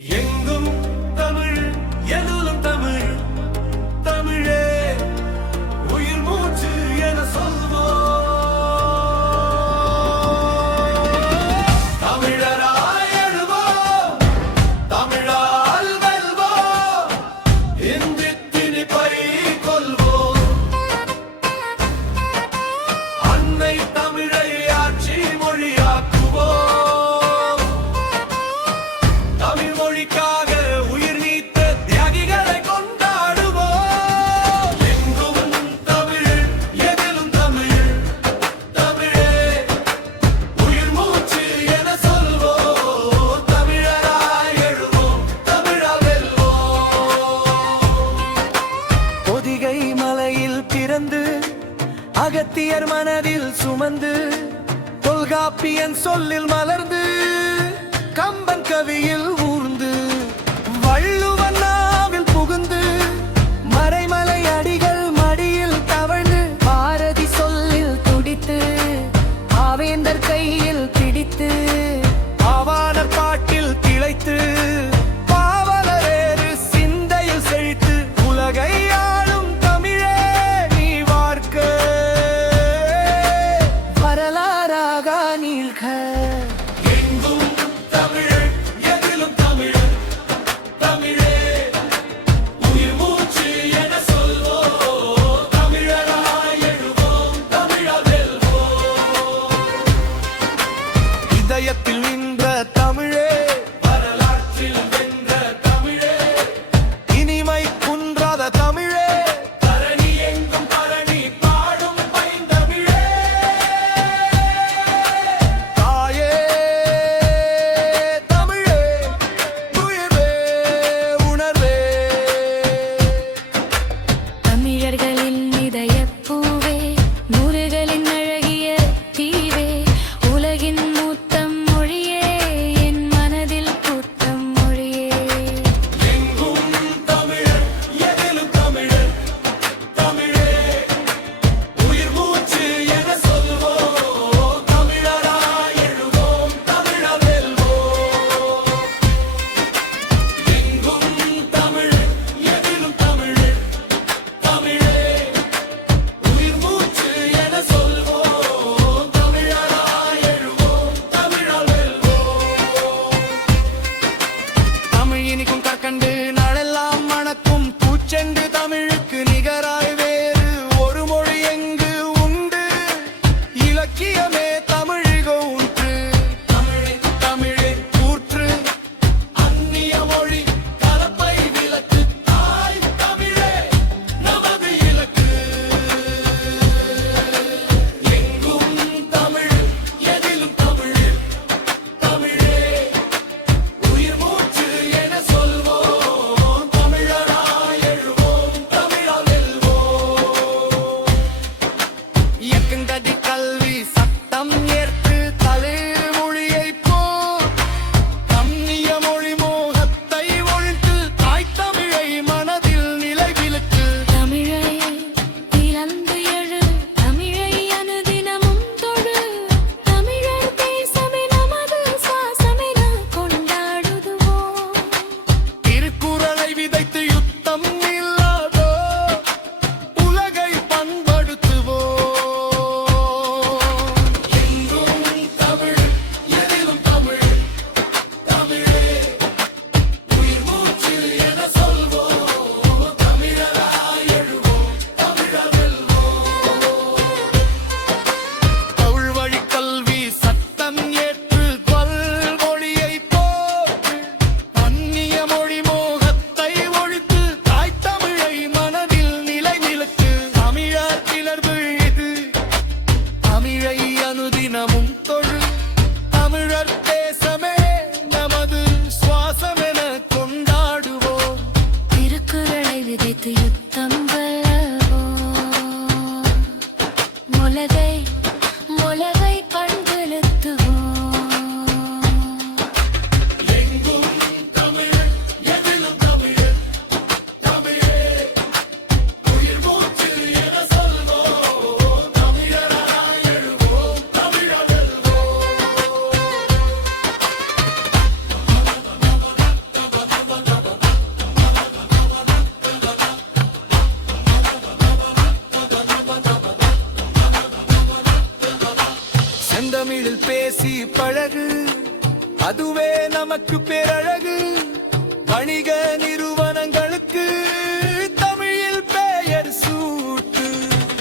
எங்கும் தமிழ், எதிலும் தமிழ், தமிழே உயிர் மூச்சு என சொல்வோம். தமிழராய் எழுவோம், தமிழால் வெல்வோம், இந்தித் திணிப்பை கொள்வோம். அன்னை தமிழை ஆட்சி மொழியாக்குவோம். தமிழ் மொழிக்காக உயிர் நீத்த தியாகிகளை கொண்டாடுவோம். எங்கும் தமிழ், எதிலும் தமிழ், தமிழே உயிர் மூச்சு என சொல்வோம். தமிழராய் எழுவோம், தமிழால் வெல்வோம். பொதிகை மலையில் பிறந்து அகத்தியர் மனதில் சுமந்து தொல்காப்பியன் சொல்லில் மலர்ந்து கம்பன் கவியில் ஊர்ந்து வள்ளுவன் நாவில் புகுந்து மறைமலை அடிகள் மடியில் தவழ்ந்து பாரதி சொல்லில் துடித்து பாவேந்தர் கையில் பிடித்து பாவாணர் பாட்டில் திளைத்து பாவலரேறு சிந்தையில் செழித்து உலகை ஆளும் தமிழே நீ வார்க்க வரலாறாக நீள்க. எங்கும் தமிழ், எதிலும் தமிழ், தமிழே உயிர் மூச்சு என சொல்வோம். தமிழராய் எழுவோம், தமிழால் வெல்வோம். இதயத்தில் நின்ற தமிழே, வரலாற்றில் வென்ற தமிழே, இனிமை குன்றாத தமிழே, தரணி எங்கும் பரணி பாடும் பைந்தமிழே. தாயே தமிழே, உயிர்வே உணர்வே. தமிழர்களின் இதயப்பூவே, நூறுகளின் அழகிய தீவே, உலகின் மூத்தம் மொழியே, என் மனதில் புத்தம் மொழியே. எங்கும் தமிழ், எதிலும் தமிழ், தமிழே உயிர் மூச்சு என சொல்வோம். தமிழராய் எழுவோம், தமிழால் வெல்வோம். எங்கும் தமிழ், எதிலும் தமிழ், தமிழே உயிர் மூச்சு என சொல்வோம். தமிழராய் எழுவோம், தமிழால் வெல்வோம். தமிழ் இனிக்கும் கற்கண்டு நாளெல்லாம் மணக்கும் பூச்செண்டு தமிழுக்கு நிகராய் வேறு ஒரு மொழி எங்கு உண்டு. இலக்கியமே தமிழிக ஊற்று, தமிழை தமிழே கூற்று, அந்நிய மொழி கலப்பை விலக்கு, தாய் தமிழே நமது இலக்கு. எங்கும் தமிழ், எதிலும் தமிழ், தமிழே உயிர் மூச்சு என சொல்வோம். தமிழராய் எழுவோம், தமிழால் வெல்வோம். இயக்குங்கடி கல்வி சட்டம் செந்தமிழில் பேசி பழகு, அதுவே நமக்கு பேரழகு. வணிக நிறுவனங்களுக்கு தமிழில் பெயர் சூட்டு.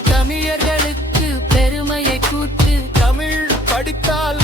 தமிழர்களுக்கு பெருமையை கூட்டு. தமிழ் படித்தால்